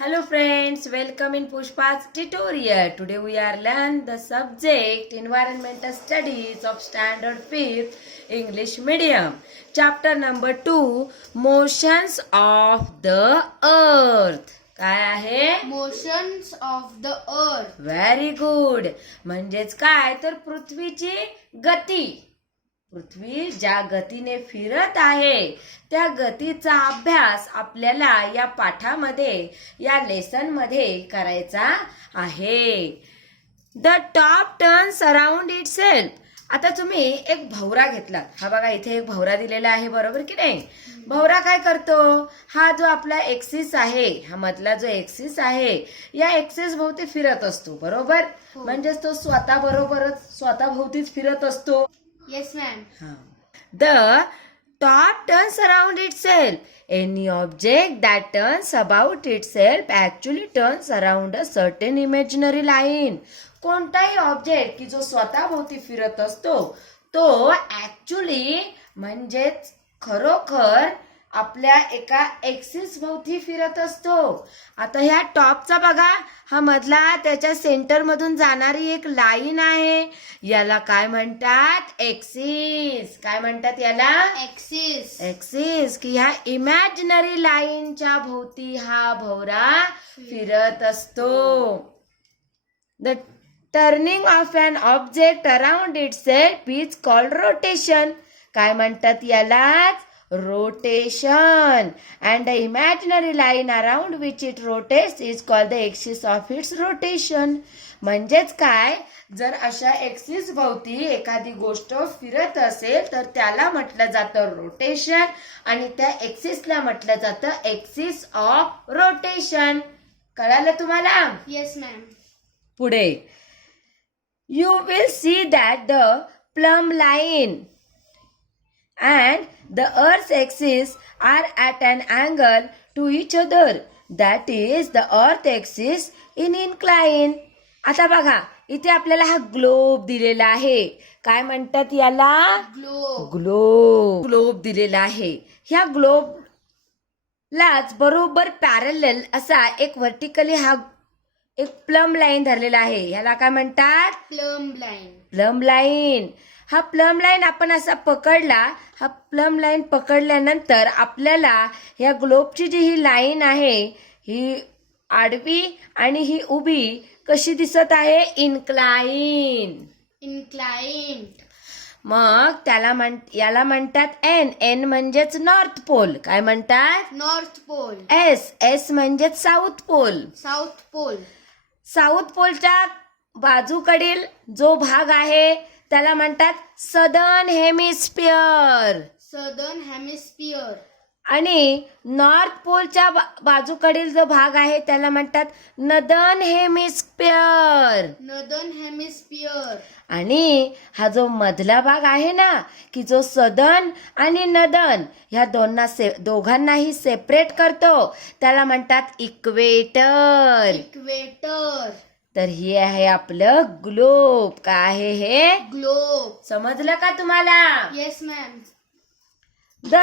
Hello friends, welcome in Pushpa's tutorial. Today we are learn the subject Environmental Studies of Standard 5th English Medium. Chapter number 2, Motions of the Earth. काय आहे? Motions of the अर्थ. Very good. म्हणजेच काय तर पृथ्वीची गती. पृथ्वी ज्या गतीने फिरत आहे त्या गतीचा अभ्यास आपल्याला या पाठामध्ये या लेसन मध्ये करायचा आहे. The top turns around itself. आता तुम्ही एक भवरा घेतला. हा बघा इथे एक भवरा दिलेला आहे, बरोबर की नाही? भवरा काय करतो? हा जो आपला एक्सिस आहे, हा मधला जो एक्सिस आहे या एक्सिस भोवती फिरत असतो, बरोबर? म्हणजेच तो स्वतः भोवतीच फिरत असतो. Yes ma'am. The top turns around itself. Any object that turns about itself actually turns around a certain imaginary line. कोणताही ऑब्जेक्ट की जो स्वतः भोवती फिरत असतो तो ऍक्च्युली म्हणजेच खरोखर आपल्या एका एक्सिस भोवती फिरत असतो. आता ह्या टॉपचा बघा, हा मधला त्याच्या सेंटर मधून जाणारी एक लाईन आहे, याला काय म्हणतात? एक्सिस. काय म्हणतात याला? एक्सिस. एक्सिस. की ह्या इमॅजिनरी लाईनच्या भोवती हा भवरा फिरत असतो. The turning of an object around itself is called rotation. काय म्हणतात यालाच? Rotation. And the imaginary line around which it rotates is called the axis of its rotation. म्हणजेच काय, जर अशा एक्सिस भोवती एखादी गोष्ट फिरत असेल तर त्याला म्हटलं जातं रोटेशन आणि त्या एक्सिसला म्हटलं जातं एक्सिस ऑफ रोटेशन. कळालं तुम्हाला? Yes ma'am. पुढे you will see that the plumb line and the earth's axis are at an angle to each other. That is the earth axis in incline. आता बघा इथे आपल्याला हा ग्लोब दिलेला आहे. काय म्हणतात याला? ग्लोब दिलेला आहे. ह्या ग्लोबलाच बरोबर पॅरलल असा एक व्हर्टिकली हा एक प्लम लाईन धरलेला आहे. ह्याला काय म्हणतात? Plum line. हा प्लम लाईन आपण असा पकडला, हा प्लम लाईन पकडल्यानंतर आपल्याला या ग्लोबची जी ही लाईन आहे ही आडवी आणि ही उभी कशी दिसत आहे? इन्क्लाइन. मग याला म्हणतात एन म्हणजेच नॉर्थ पोल. काय म्हणतात? North pole. एस म्हणजेच साऊथ पोल. साऊथ पोलच्या बाजूकडील जो भाग आहे त्याला म्हणतात सदर्न हेमिस्फिअर. आणि नॉर्थ पोलच्या बाजूकडील जो भाग आहे त्याला म्हणतात नदर्न हेमिस्फिअर. आणि हा जो मधला भाग आहे ना, की जो सदर्न आणि नदर्न ह्या दोघांनाही सेपरेट करतो त्याला म्हणतात इक्वेटर. तर हे आहे आपलं ग्लोब. काय आहे हे? ग्लोब. समजलं का तुम्हाला? Yes ma'am. The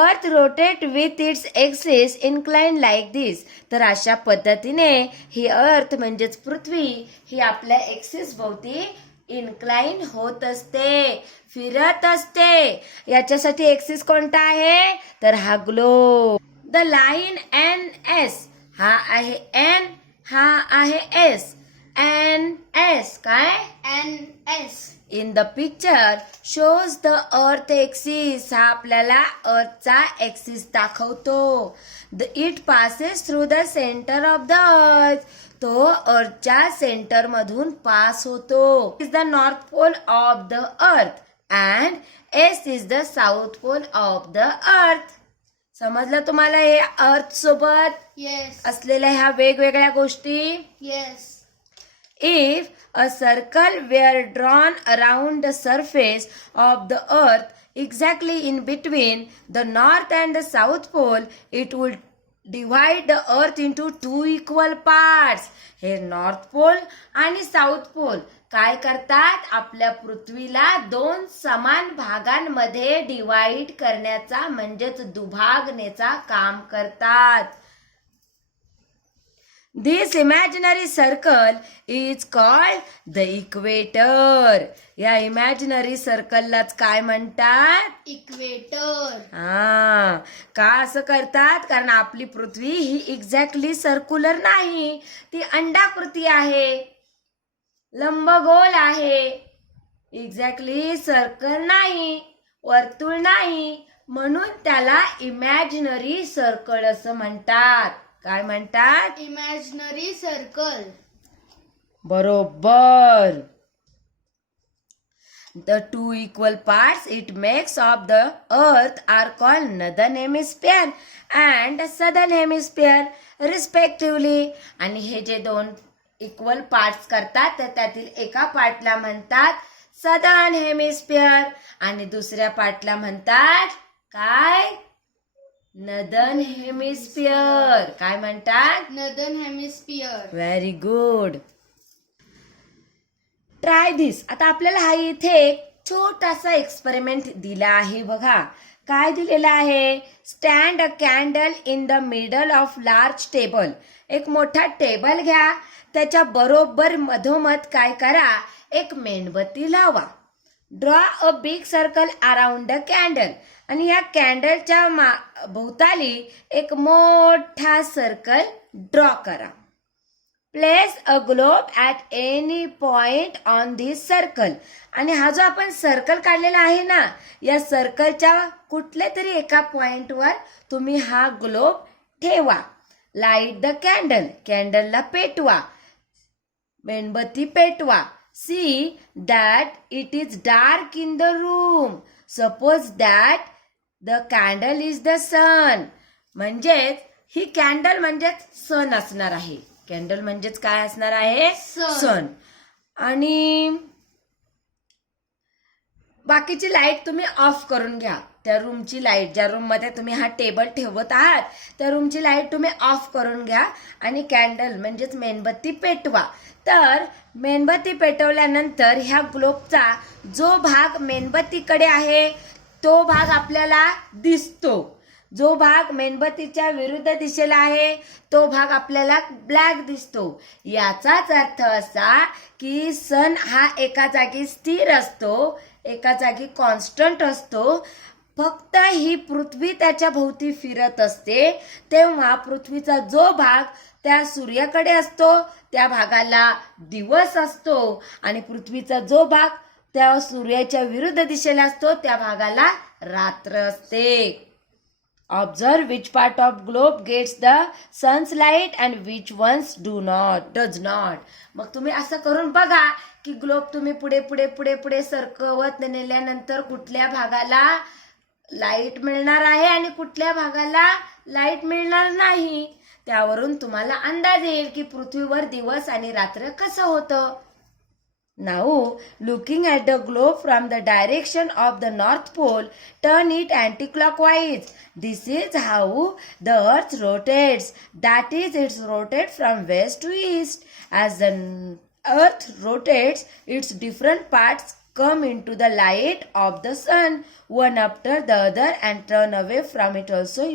earth rotate with its axis incline like this. तर अशा पद्धतीने ही अर्थ म्हणजेच पृथ्वी ही आपल्या एक्सिस भोवती इन्क्लाइन होत असते, फिरत असते. याच्यासाठी एक्सिस कोणता आहे? तर हा globe. The line N S. हा आहे एन, हा आहे एस. N S. काय? N S. In the picture shows the earth axis. हा आपल्याला अर्थचा एक्सिस दाखवतो. It passes through the centre of the earth. तो अर्थच्या सेंटर मधून पास होतो. Is the north pole of the earth and S is the south pole of the earth. समजलं तुम्हाला हे अर्थ सोबत असलेल्या ह्या वेगवेगळ्या गोष्टी? Yes. If a circle were drawn around the surface of the earth exactly in between the north and the south pole, it would divide the earth into two equal parts. हे नॉर्थ पोल आणि south pole काय करतात? आपल्या पृथ्वीला दोन समान भागांमध्ये divide करण्याचा म्हणजेच दुभागण्याचा काम करतात. This imaginary circle is called the equator. या imaginary circleलाच काय म्हणतात? इक्वेटर. का असं करतात? कारण आपली पृथ्वी ही एक्झॅक्टली सर्क्युलर नाही, ती अंडाकृती आहे, लंबगोल आहे, एक्झॅक्टली सर्कल नाही, वर्तुळ नाही, म्हणून त्याला इमॅजिनरी सर्कल असं म्हणतात. काय म्हणतात? Imaginary circle. बरोबर. The two equal parts it makes of the earth are called northern hemisphere and southern hemisphere respectively. आणि हे जे दोन इक्वल पार्ट्स करतात तर त्यातील एका पार्टला म्हणतात सदर्न हेमिस्फिअर आणि दुसऱ्या पार्टला म्हणतात काय? Northern hemisphere. काय म्हणतात? Northern hemisphere. Very good. Try this. आता आपल्याला हा इथे एक छोटासा एक्सपेरिमेंट दिला आहे बघा. काय दिलेलं आहे? Stand a candle in the middle of large table. एक मोठा टेबल घ्या, त्याच्या बरोबर मधोमध काय करा? एक मेणबत्ती लावा. Draw a big circle around the candle. आणि या कॅन्डलच्या भोवताली एक मोठा सर्कल ड्रॉ करा. Place a globe at any point on this circle. आणि हा जो आपण सर्कल काढलेला आहे ना, या सर्कलच्या कुठल्या तरी एका पॉइंटवर तुम्ही हा ग्लोब ठेवा. Light the candle. कॅन्डलला पेटवा, मेणबत्ती पेटवा. See that it is dark in the room. Suppose that the candle is the sun. म्हणजेच ही कॅन्डल म्हणजेच सन असणार आहे. कॅन्डल म्हणजेच काय असणार आहे? सन. आणि बाकीची लाईट तुम्ही ऑफ करून घ्या. त्या रूमची लाईट, ज्या रूम मध्ये तुम्ही हा टेबल ठेवत आहात त्या रूमची लाईट तुम्ही ऑफ करून घ्या आणि कॅन्डल म्हणजेच मेणबत्ती पेटवा. तर मेणबत्ती पेटवल्यानंतर ह्या ग्लोबचा जो भाग मेणबत्तीकडे आहे तो भाग आपल्याला दिसतो. जो भाग मेणबत्तीच्या विरुद्ध दिशेला आहे तो भाग आपल्याला ब्लॅक दिसतो. याचाच अर्थ असा की सन हा एका जागी स्थिर असतो, एका जागी कॉन्स्टंट असतो. फक्त ही पृथ्वी त्याच्या भोवती फिरत असते, तेव्हा पृथ्वीचा जो भाग त्या सूर्याकडे असतो त्या भागाला दिवस असतो आणि पृथ्वीचा जो भाग त्या सूर्याच्या विरुद्ध दिशेला असतो त्या भागाला रात्र असते. Observe which part of globe gets the sun's light and which ones does not. मग तुम्ही असं करून बघा की ग्लोब तुम्ही पुढे पुढे पुढे पुढे सरकवत नेल्यानंतर कुठल्या भागाला लाईट मिळणार आहे आणि कुठल्या भागाला लाईट मिळणार नाही. त्यावरून तुम्हाला अंदाज येईल की पृथ्वीवर दिवस आणि रात्र कसं होतं. Now, looking at the globe from the direction of the North Pole, turn it anti-clockwise. This is how the Earth rotates. That is, it rotates from west to east. As the Earth rotates, its different parts come into the light of the sun, one after the other, and turn away from it also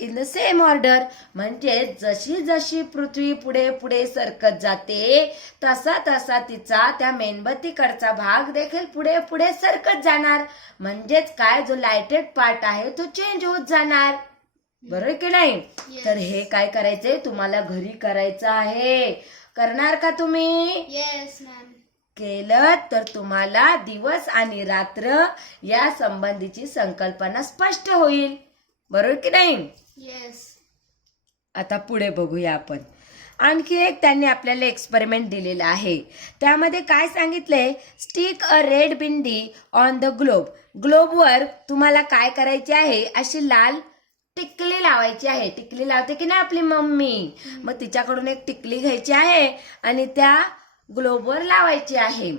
in the same order. म्हणजे जशी जशी पृथ्वी पुढे पुढे सरकत जाते तसा तसा तिचा त्या मेणबत्तीकडचा भाग देखील पुढे पुढे सरकत जाणार. म्हणजेच काय, जो लाइटेड पार्ट आहे तो चेंज होत जाणार. बरोबर की नाही? तर हे काय करायचंय तुम्हाला घरी करायचं आहे. करणार का तुम्ही? Yes ma'am. केलं तर तुम्हाला दिवस आणि रात्र या संबंधीची संकल्पना स्पष्ट होईल. बरोबर की नाही? येस. आता पुढे बघूया आपण. आणखी एक त्यांनी आपल्याला एक्सपेरिमेंट दिलेला आहे. त्यामध्ये काय सांगितलंय? Stick a red bindi on the globe. ग्लोबवर तुम्हाला काय करायचे आहे? अशी लाल टिकली लावायची आहे. टिकली लावते की नाही आपली मम्मी, मग तिच्याकडून एक टिकली घ्यायची आहे आणि त्या ग्लोबवर लावायची आहे.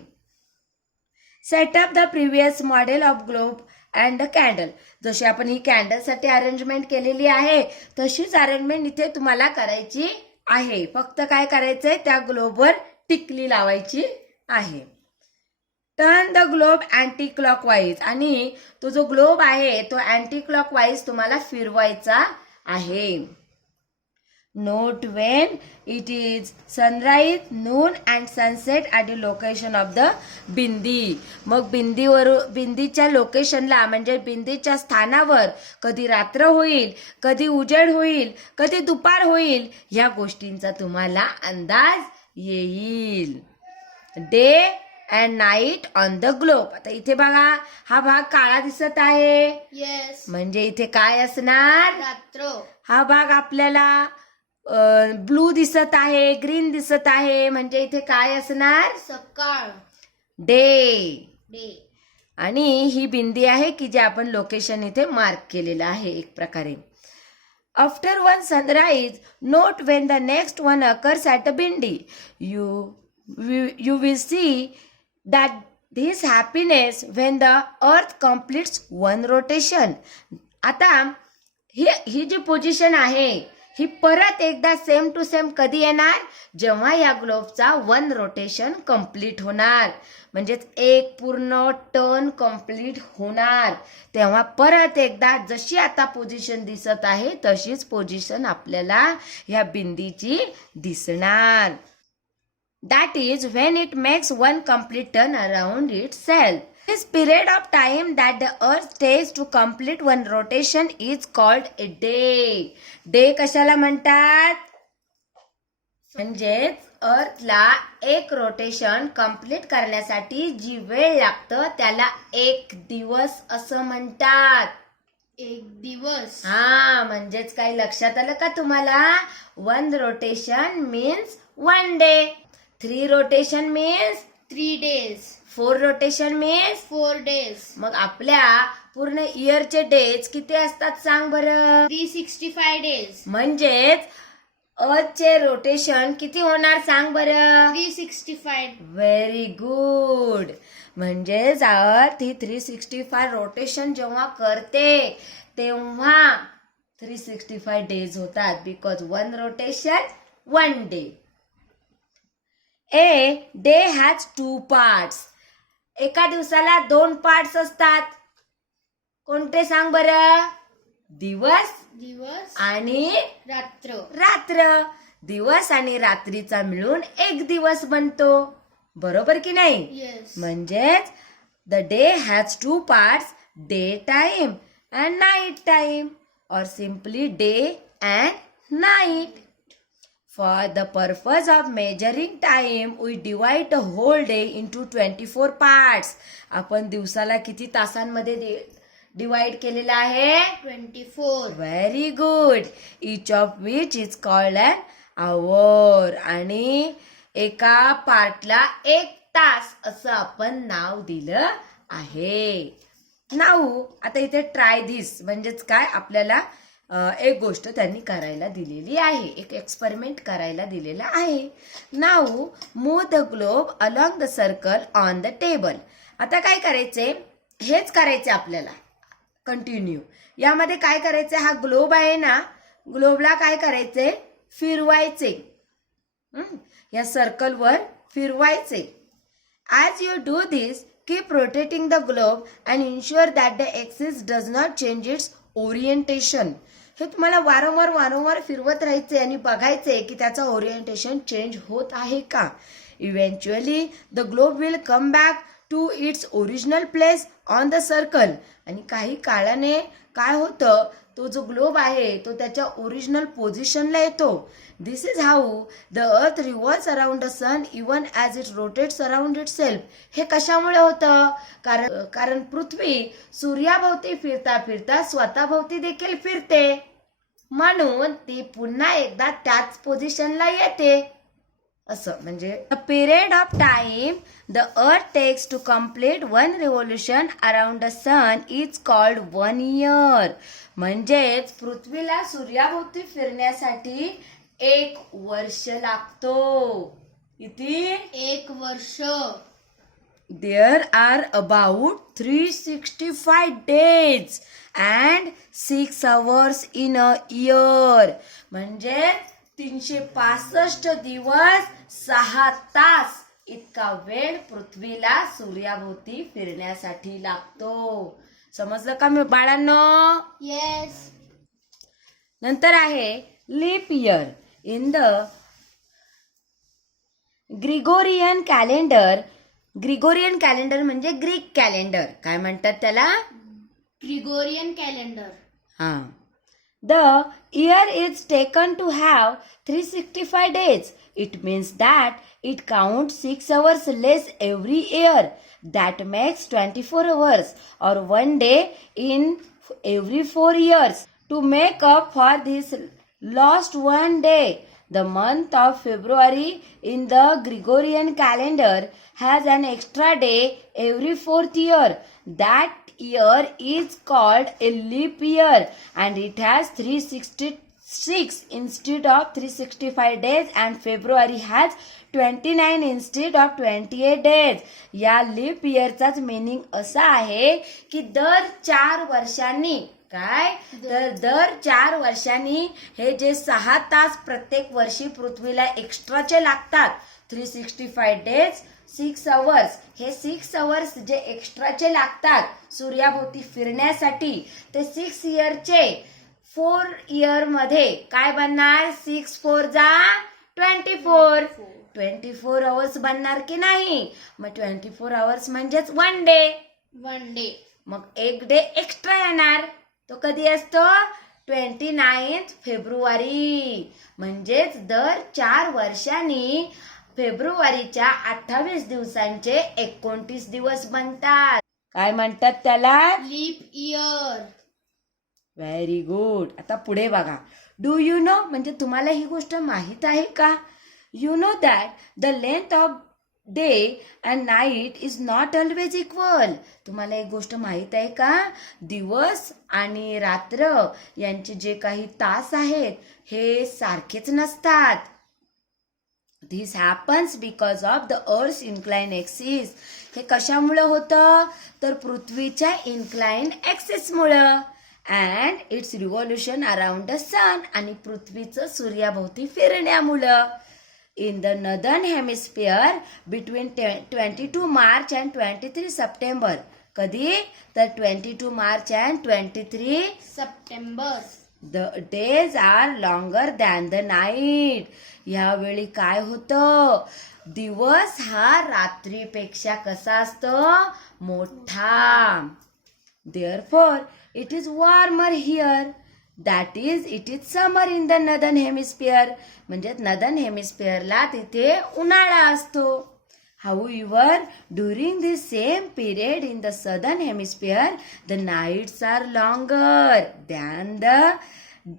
Set up the previous model of globe and the candle. जशी आपण ही कॅन्डलसाठी अरेंजमेंट केलेली आहे तशीच अरेंजमेंट इथे तुम्हाला करायची आहे. फक्त काय करायचंय? त्या ग्लोबवर टिकली लावायची आहे. Turn the globe anti clockwise. आणि तो जो ग्लोब आहे तो अँटी क्लॉकवाईज तुम्हाला फिरवायचा आहे. Note when it is sunrise, noon and sunset at the location of the बिंदी. मग बिंदीच्या लोकेशनला म्हणजे बिंदीच्या स्थानावर कधी रात्र होईल, कधी उजेड होईल, कधी दुपार होईल, ह्या गोष्टींचा तुम्हाला अंदाज येईल. Day and night on the globe. आता इथे बघा, हा भाग काळा दिसत आहे, येस. म्हणजे इथे काय असणार? रात्र. हा भाग आपल्याला ब्लू दिसत आहे, ग्रीन दिसत आहे, म्हणजे इथे काय असणार? सकाळ. डे. डे. आणि ही बिंदी आहे की जे आपण लोकेशन इथे मार्क केलेलं आहे एक प्रकारे. After one sunrise, note Wien the next one occurs at a bindi. You will see that this happiness when the earth completes one rotation. आता ही जी पोझिशन आहे ही परत एकदा सेम टू सेम कधी येणार? जेव्हा या ग्लोबचा वन रोटेशन कंप्लीट होणार, म्हणजेच एक पूर्ण टर्न कंप्लीट होणार, तेव्हा परत एकदा जशी आता पोझिशन दिसत आहे तशीच पोझिशन आपल्याला या बिंदीची दिसणार. That is when it makes one complete turn around itself. This period of time that the earth takes to complete one rotation is called a day. Day कशाला म्हणतात? म्हणजेच अर्थला एक रोटेशन कंप्लीट करण्यासाठी जी वेळ लागतं त्याला एक दिवस असं म्हणतात. एक दिवस. हा, म्हणजेच काही लक्षात आलं का तुम्हाला? One rotation means one day. 3 rotation means 3 days. 4 rotation means 4 days. मग आपल्या पूर्ण इयरचे डेज किती असतात सांग बरं? 365 days. म्हणजेच अर्थचे रोटेशन किती होणार सांग बरं? 365. Very good. म्हणजेच अर्थ ही 365 रोटेशन जेव्हा करते तेव्हा 365 डेज होतात, because one rotation one day. A day has 2 parts. एका दिवसाला 2 पार्ट्स असतात. कोणते सांग बरं? दिवस दिवस आणि रात्र. रात्र. दिवस आणि रात्रीचा मिळून एक दिवस बनतो, बरोबर की नाही? येस. म्हणजेच the day has 2 parts, day time and night time, और simply day and night. For the purpose of measuring time, we divide the whole day into 24 parts. आपण दिवसाला किती तासांमध्ये डिवाइड केलेला आहे? 24. Very good. Each of which is called an hour. आणि एका पार्टला 1 तास असं आपण नाव दिलं आहे. नाऊ आता इथे ट्राय दिस म्हणजेच काय, आपल्याला एक गोष्ट त्यांनी करायला दिलेली आहे, एक एक्सपेरिमेंट करायला दिलेला आहे. Now move the globe along the circle on the table. आता काय करायचे? हेच करायचे आपल्याला कंटिन्यू. यामध्ये काय करायचे? हा ग्लोब आहे ना, ग्लोबला काय करायचे? फिरवायचे. या सर्कलवर फिरवायचे. As you do this, keep rotating the globe and ensure that the axis does not change its orientation. हे तुम्हाला वारंवार फिरवत राहायचे आणि बघायचे की त्याचं ओरिएंटेशन चेंज होत आहे का. Eventually the globe will come back to its original place on the circle. आणि काही काळाने काय होतं, तो जो ग्लोब आहे तो त्याच्या ओरिजिनल पोझिशनला येतो. This is how the earth revolves around the sun even as it rotates around itself. हे कशामुळे होतं? कारण पृथ्वी सूर्याभोवती फिरता फिरता स्वतःभोवती देखील फिरते, म्हणून ती पुन्हा एकदा त्याच पोझिशनला येते. असं म्हणजे the period of time the earth takes to complete one revolution around the sun is called 1 year. म्हणजेच पृथ्वीला सूर्याभोवती फिरण्यासाठी 1 वर्ष लागतो. किती? 1 वर्ष. There are about 365 days and 6 hours in a year. म्हणजे 365 दिवस 6 तास इतका वेळ पृथ्वीला सूर्याभोवती फिरण्यासाठी लागतो. समजलं का मी बाळांनो? येस. नंतर आहे leap year. In the Gregorian calendar म्हणजे ग्रीक कॅलेंडर. काय म्हणतात त्याला? Gregorian calendar. हां. The year is taken to have 365 days. It means that it counts 6 hours less every year. That makes 24 hours or 1 day in every 4 years. To make up for this lost 1 day, the month of February in the Gregorian calendar has an extra day every 4th year. That year is called a leap year and it has 366 instead of 365 days and February has 29 instead of 28 days. या leaf इयरचाच meaning असा आहे की दर 4 वर्षांनी तर दर 4 वर्षांनी हे जे 6 तास प्रत्येक वर्षी पृथ्वीला एक्स्ट्राचे लागतात 365 डेज 6 आवर्स, हे 6 आवर्स जे एक्स्ट्राचे लागतात सूर्याभोवती फिरण्यासाठी ते 6 इयरचे 4 इयर मध्ये काय बनणार? 6 4 जा 24 आवर्स बनणार की नाही? मग 24 आवर्स म्हणजेच 1 डे. 1 डे. मग 1 डे एक्स्ट्रा येणार. तो कधी असतो? 29 फेब्रुवारी. म्हणजेच दर 4 वर्षांनी फेब्रुवारीच्या 28 दिवसांचे 29 दिवस बनतात. काय म्हणतात त्याला? Leap year. Very good. आता पुढे बघा. डू यू नो म्हणजे तुम्हाला ही गोष्ट माहित आहे का? You know that the length of day and night is not always equal. तुम्हाला एक गोष्ट माहित आहे का? दिवस आणि रात्र यांचे जे काही तास आहेत हे सारखेच नसतात. This happens because of the Earth's inclined axis. हे कशामुळे होतं? तर पृथ्वीच्या inclined axis मुळे and its revolution around the sun आणि पृथ्वीचं सूर्याभोवती फिरण्यामुळे. In the northern hemisphere between 22 March and 23 September. कधी? तर 22 March and 23 September. The days are longer than the night. यावेळी काय होतं? दिवस हा रात्रीपेक्षा कसा असतो? मोठा. Therefore, it is warmer here. That is, it is summer in the northern hemisphere. म्हणजे northern hemisphereला तिथे उन्हाळा असतो. However, during the same period in the southern hemisphere, the nights are longer than the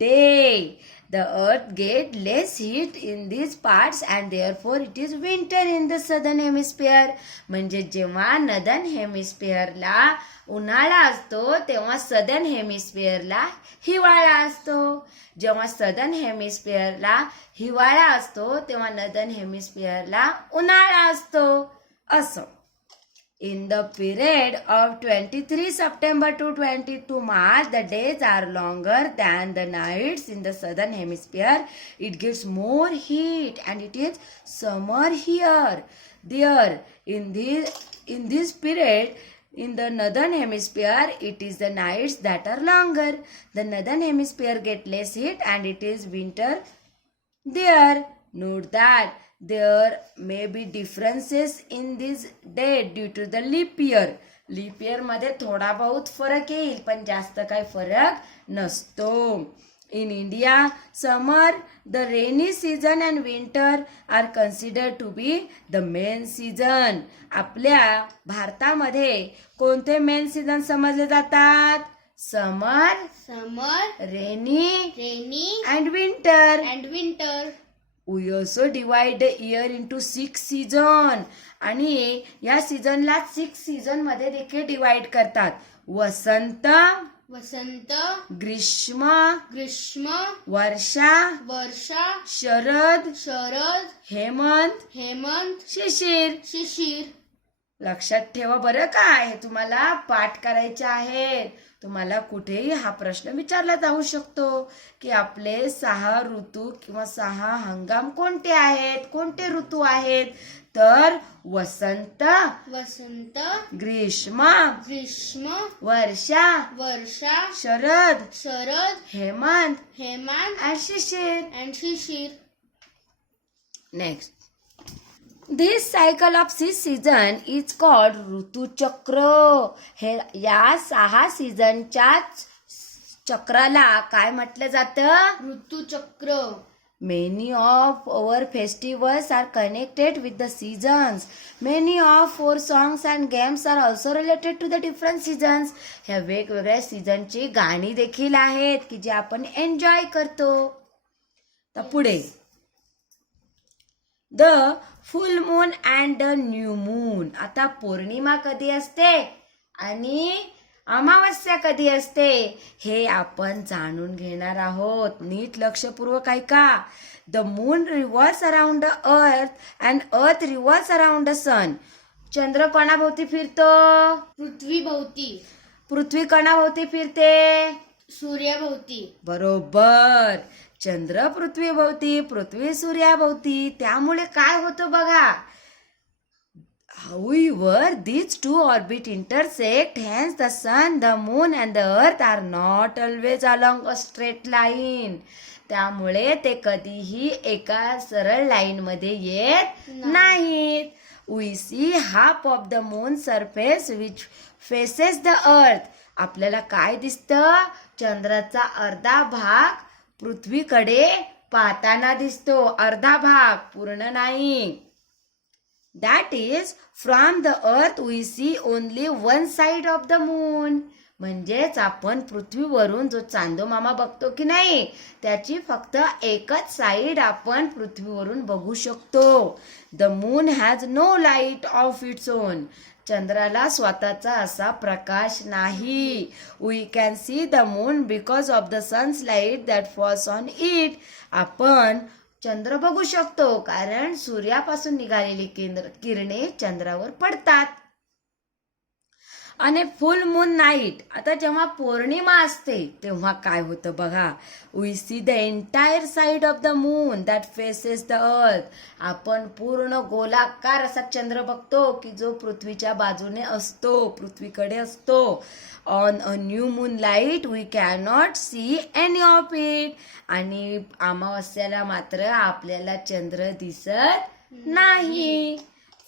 day. The earth gets less heat in these parts and therefore it is winter in the southern hemisphere. म्हणजे जेव्हा northern hemisphereला उन्हाळा असतो तेव्हा southern hemisphereला हिवाळा असतो. जेव्हा southern hemisphereला हिवाळा असतो तेव्हा northern hemisphereला उन्हाळा असतो. असं. In the period of 23 September to 22 March, the days are longer than the nights in the southern hemisphere. It gets more heat and it is summer here. There, in this period, in the northern hemisphere, it is the nights that are longer. The northern hemisphere get less heat and it is winter there. Note that there may be differences in this date due to the leap year. Leap year मध्ये थोडा बहुत फरक येईल पण जास्त काही फरक नसतो. In India, summer, the rainy season and winter are considered to be the main season. आपल्या भारतामध्ये कोणते मेन सीझन समजले जातात? समर, rainy and winter. We also divide the year into 6 seasons. आणि या सीझनला 6 सीझन मध्ये देखील डिवाइड करतात. वसंत, ग्रीष्म, वर्षा, शरद, हेमंत, शिशिर. लक्षात ठेवा बरं का, हे तुम्हाला पाठ करायचे आहेत. तुम्हाला कुठेही हा प्रश्न विचारला जाऊ शकतो की आपले 6 ऋतू किंवा 6 हंगाम कोणते आहेत, कोणते ऋतू आहेत? तर वसंत, ग्रीष्म, वर्षा, शरद, हेमंत आणि शिशिर. Next, this cycle of 6 season is called rituchakra. हे या 6 सीझनच्या चक्राला काय म्हटलं जातं? ऋतुचक्र. Many of our festivals are connected with the seasons. Many of our songs and games are also related to the different seasons. ह्या वेगवेगळ्या सीझनची गाणी देखील आहेत की जे आपण एन्जॉय करतो. तर पुढे, the full moon and the new moon. आता पौर्णिमा कधी असते आणि अमावस्या कधी असते हे आपण जाणून घेणार आहोत. नीट लक्षपूर्वक ऐका. The moon revolves around the earth and अर्थ रिव्हॉल्व्स अराउंड द सन. चंद्र कोणाभोवती फिरतो? पृथ्वीभोवती. पृथ्वी कोणाभोवती फिरते? सूर्याभोवती. बरोबर. चंद्र पृथ्वीभोवती, पृथ्वी सूर्याभोवती. त्यामुळे काय होतं बघा. However, these two orbits intersect, hence the sun, the moon and the earth are not always along a straight line. त्यामुळे ते कधीही एका सरळ लाईन मध्ये येत नाहीत. We see half of the moon surface which faces the earth. आपल्याला काय दिसतं? चंद्राचा अर्धा भाग पृथ्वीकडे पाहताना दिसतो. अर्धा भाग, पूर्ण नाही. That is, from the earth we see only one side of the moon. म्हणजेच आपण पृथ्वीवरून जो चांदोमामा बघतो की नाही त्याची फक्त एकच साईड आपण पृथ्वीवरून बघू शकतो. The moon has no light of its own. चंद्राला स्वतःचा असा प्रकाश नाही. We can see the moon because of the sun's light that falls on it. आपण चंद्र बघू शकतो कारण सूर्यापासून निघालेली किरणे चंद्रावर पडतात. आणि फुल मून नाईट, आता जेव्हा पौर्णिमा असते तेव्हा काय होतं बघा. We see the entire side of the moon that faces the earth. आपण पूर्ण गोलाकार असा चंद्र बघतो की जो पृथ्वीच्या बाजूने असतो, पृथ्वीकडे असतो. On a new moon light we cannot see any of it. आणि अमावस्याला मात्र आपल्याला चंद्र दिसत नाही.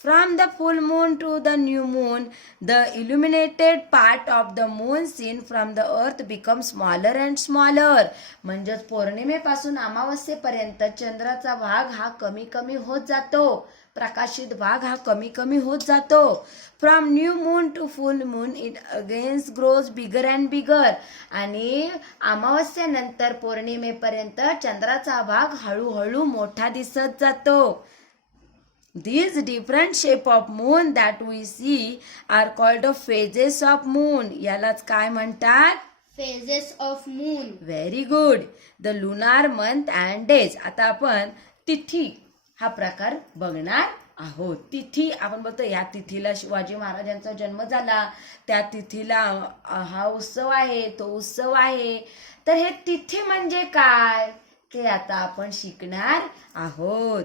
From the full moon to the new moon, the illuminated part of the moon seen from the earth becomes smaller and smaller. म्हणजेच पौर्णिमेपासून अमावस्येपर्यंत चंद्राचा भाग हा कमी कमी होत जातो. प्रकाशित भाग हा कमी कमी होत जातो. From new moon to full moon it again grows bigger and bigger. आणि अमावस्येनंतर पौर्णिमेपर्यंत चंद्राचा भाग हळूहळू मोठा दिसत जातो. These different shape of moon that we see are called the phases of moon. यालाच काय म्हणतात? Phases of moon. Very good. The lunar month and days. आता आपण तिथी हा प्रकार बघणार आहोत. तिथी आपण बघतो या तिथीला शिवाजी महाराजांचा जन्म झाला, त्या तिथीला हा उत्सव आहे, तो उत्सव आहे. तर हे तिथी म्हणजे काय ते आता आपण शिकणार आहोत.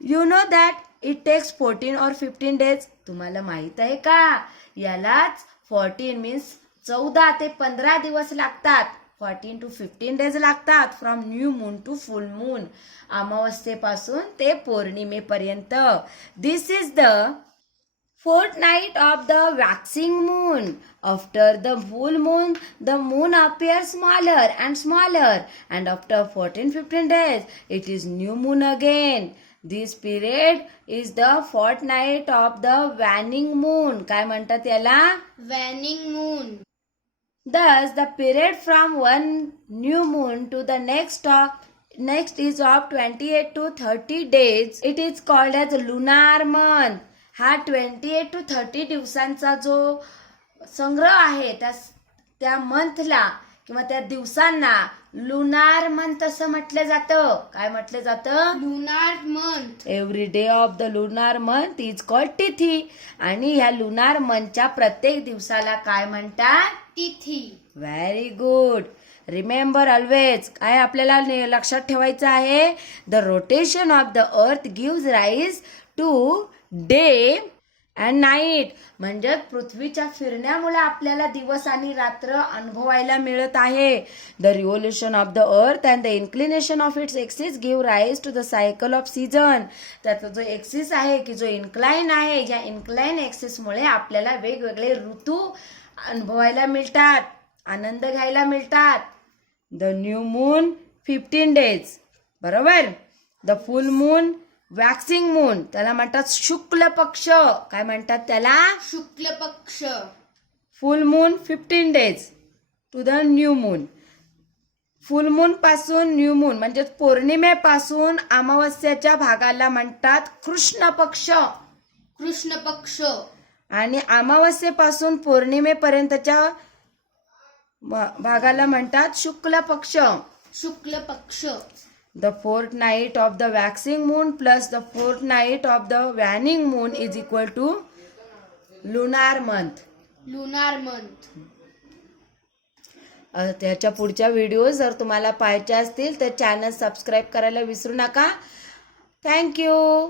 You know that it takes 14 or 15 days. तुम्हाला माहित आहे का? यालाच 14 means 14 ते 15 दिवस लागतात. 14 to 15 days लागतात from new moon to full moon. अमावस्येपासून ते पौर्णिमेपर्यंत. This is the fortnight of the waxing moon. After the full moon, the moon appears smaller and smaller, and after 14-15 days, it is new moon again. This period is the fortnight of the waning moon. काय म्हणतात याला? Waning moon. Thus, the period from one new moon to the next is of 28 to 30 days. It is called as lunar month. हा 28 to 30 दिवसांचा जो संग्रह आहे त्या मंथला किंवा त्या दिवसांना लुनार मंथ असं म्हटलं जातं. काय म्हटलं जातं? Lunar month. Every day of the lunar month is called तिथी. आणि ह्या लुनार मंथच्या प्रत्येक दिवसाला काय म्हणतात? तिथी. Very good. Remember always. काय आपल्याला लक्षात ठेवायचं आहे? The rotation of the earth gives rise to day and night. म्हणजे पृथ्वीच्या फिरण्यामुळे आपल्याला दिवस आणि रात्र अनुभवायला मिळत आहे. The revolution of the earth and the inclination of its axis give rise to the cycle of season. त्याचा जो एक्सिस आहे की जो इन्क्लाइन आहे, या इन्क्लाइन एक्सिसमुळे आपल्याला वेगवेगळे ऋतू अनुभवायला मिळतात, आनंद घ्यायला मिळतात. The new moon 15 days. बरोबर. The full moon waxing moon, त्याला म्हणतात शुक्ल पक्ष. काय म्हणतात त्याला? शुक्ल पक्ष. Full moon 15 days to the new moon. Full moon पासून न्यू मून म्हणजे पौर्णिमेपासून अमावस्याच्या भागाला म्हणतात कृष्ण पक्ष. कृष्ण पक्ष. आणि अमावस्येपासून पौर्णिमेपर्यंतच्या भागाला म्हणतात शुक्ल पक्ष. शुक्ल पक्ष. The fortnight of the waxing moon plus the fortnight of the waning moon is equal to lunar month. Lunar month. त्याच्या पुढच्या व्हिडिओ जर तुम्हाला पाहायचे असतील तर चॅनल सबस्क्राईब करायला विसरू नका. थँक्यू.